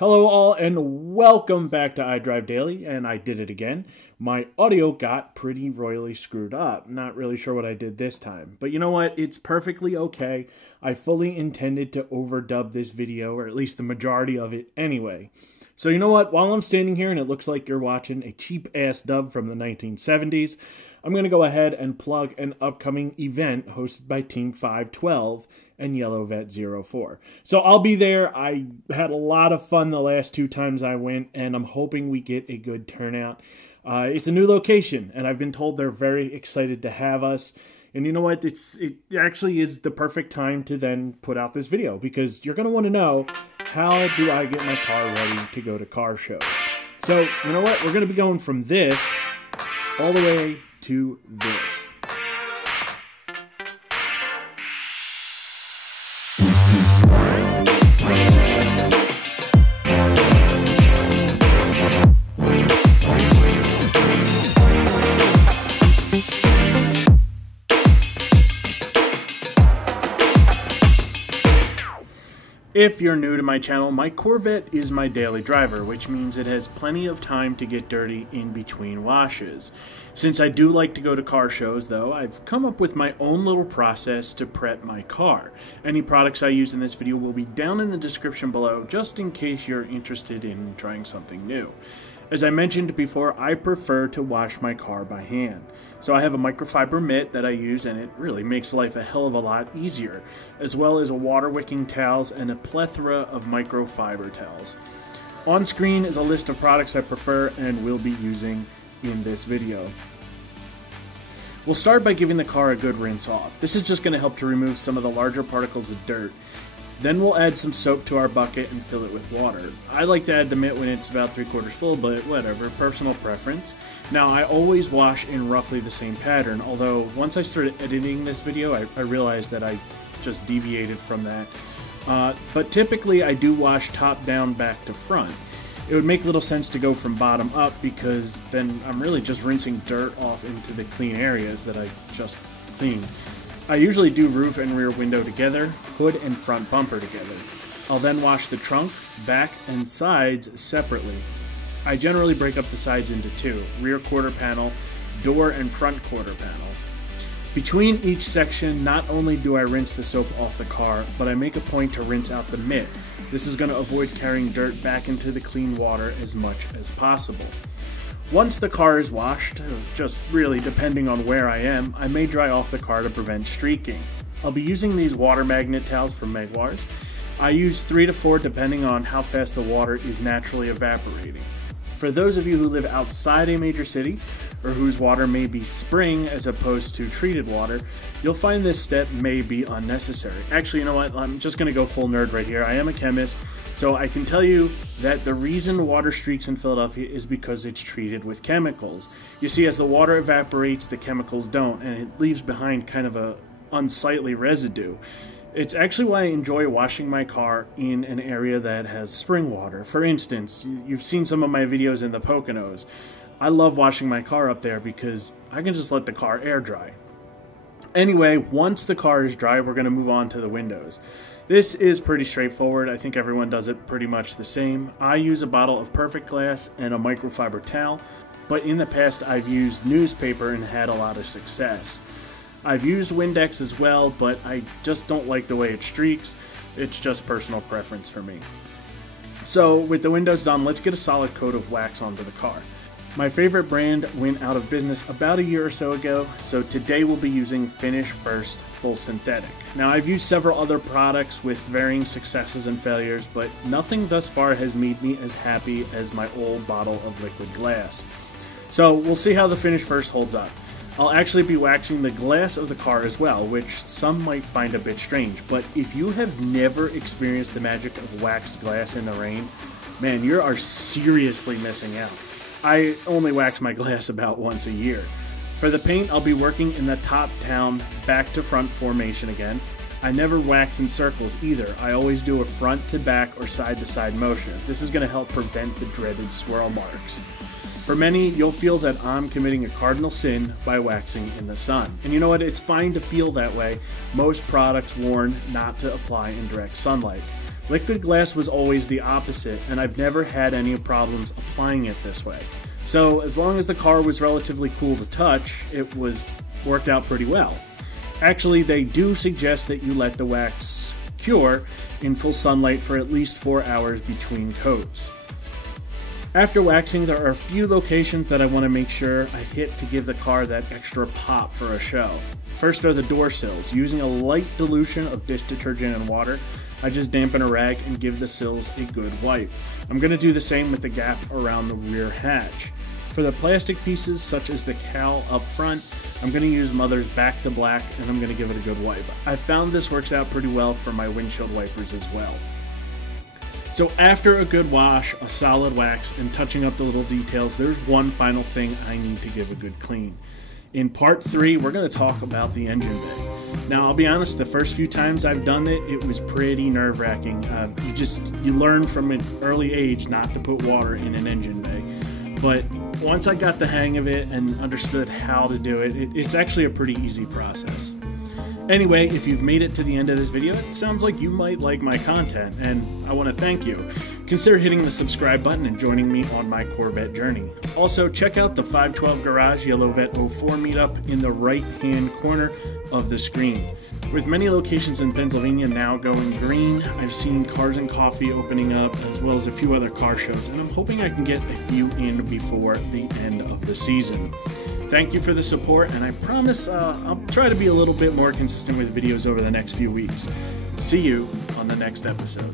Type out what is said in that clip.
Hello all and welcome back to iDrive Daily, and I did it again. My audio got pretty royally screwed up. Not really sure what I did this time, but you know what? It's perfectly okay. I fully intended to overdub this video, or at least the majority of it anyway. So you know what? While I'm standing here and it looks like you're watching a cheap-ass dub from the 1970s, I'm going to go ahead and plug an upcoming event hosted by Team 512 and Yellow Vet 04. So I'll be there. I had a lot of fun the last two times I went, and I'm hoping we get a good turnout. It's a new location, and I've been told they're very excited to have us. And you know what? It actually is the perfect time to then put out this video, because you're going to want to know, how do I get my car ready to go to car shows? So, you know what? We're going to be going from this all the way to this. If you're new to my channel, my Corvette is my daily driver, which means it has plenty of time to get dirty in between washes. Since I do like to go to car shows, though, I've come up with my own little process to prep my car. Any products I use in this video will be down in the description below, just in case you're interested in trying something new. As I mentioned before, I prefer to wash my car by hand. So I have a microfiber mitt that I use, and it really makes life a hell of a lot easier, as well as a water wicking towels and a plethora of microfiber towels. On screen is a list of products I prefer and will be using in this video. We'll start by giving the car a good rinse off. This is just going to help to remove some of the larger particles of dirt. Then we'll add some soap to our bucket and fill it with water. I like to add the mitt when it's about 3/4 full, but whatever, personal preference. Now, I always wash in roughly the same pattern, although once I started editing this video, I realized that I just deviated from that. But typically, I do wash top down, back to front. It would make little sense to go from bottom up, because then I'm really just rinsing dirt off into the clean areas that I just cleaned. I usually do roof and rear window together, hood and front bumper together. I'll then wash the trunk, back, and sides separately. I generally break up the sides into two: rear quarter panel, door and front quarter panel. Between each section, not only do I rinse the soap off the car, but I make a point to rinse out the mitt. This is going to avoid carrying dirt back into the clean water as much as possible. Once the car is washed, just really depending on where I am, I may dry off the car to prevent streaking. I'll be using these water magnet towels from Megwars. I use 3 to 4 depending on how fast the water is naturally evaporating. For those of you who live outside a major city, or whose water may be spring as opposed to treated water, you'll find this step may be unnecessary. Actually, you know what? I'm just going to go full nerd right here. I am a chemist, so I can tell you that the reason water streaks in Philadelphia is because it's treated with chemicals. You see, as the water evaporates, the chemicals don't, and it leaves behind kind of a unsightly residue. It's actually why I enjoy washing my car in an area that has spring water. For instance, you've seen some of my videos in the Poconos. I love washing my car up there because I can just let the car air dry. Anyway, once the car is dry, we're going to move on to the windows. This is pretty straightforward. I think everyone does it pretty much the same. I use a bottle of Perfect Glass and a microfiber towel, but in the past I've used newspaper and had a lot of success. I've used Windex as well, but I just don't like the way it streaks. It's just personal preference for me. So with the windows done, let's get a solid coat of wax onto the car. My favorite brand went out of business about a year or so ago, so today we'll be using Finish First Full Synthetic. Now, I've used several other products with varying successes and failures, but nothing thus far has made me as happy as my old bottle of liquid glass. So we'll see how the Finish First holds up. I'll actually be waxing the glass of the car as well, which some might find a bit strange, but if you have never experienced the magic of waxed glass in the rain, man, you are seriously missing out. I only wax my glass about once a year. For the paint, I'll be working in the top-down, back-to-front formation again. I never wax in circles either. I always do a front-to-back or side-to-side motion. This is going to help prevent the dreaded swirl marks. For many, you'll feel that I'm committing a cardinal sin by waxing in the sun. And you know what? It's fine to feel that way. Most products warn not to apply in direct sunlight. Liquid glass was always the opposite, and I've never had any problems applying it this way. So as long as the car was relatively cool to touch, it worked out pretty well. Actually, they do suggest that you let the wax cure in full sunlight for at least 4 hours between coats. After waxing, there are a few locations that I want to make sure I hit to give the car that extra pop for a show. First are the door sills. Using a light dilution of dish detergent and water, I just dampen a rag and give the sills a good wipe. I'm going to do the same with the gap around the rear hatch. For the plastic pieces, such as the cowl up front, I'm going to use Mother's Back to Black, and I'm going to give it a good wipe. I found this works out pretty well for my windshield wipers as well. So after a good wash, a solid wax, and touching up the little details, there's one final thing I need to give a good clean. In part 3, we're going to talk about the engine bay. Now, I'll be honest, the first few times I've done it, it was pretty nerve-wracking. You learn from an early age not to put water in an engine bay. But once I got the hang of it and understood how to do it, it's actually a pretty easy process. Anyway, if you've made it to the end of this video, it sounds like you might like my content, and I want to thank you. Consider hitting the subscribe button and joining me on my Corvette journey. Also, check out the 512 Garage Yellow Vet 04 meetup in the right-hand corner of the screen. With many locations in Pennsylvania now going green, I've seen Cars and Coffee opening up, as well as a few other car shows, and I'm hoping I can get a few in before the end of the season. Thank you for the support, and I promise I'll try to be a little bit more consistent with videos over the next few weeks. See you on the next episode.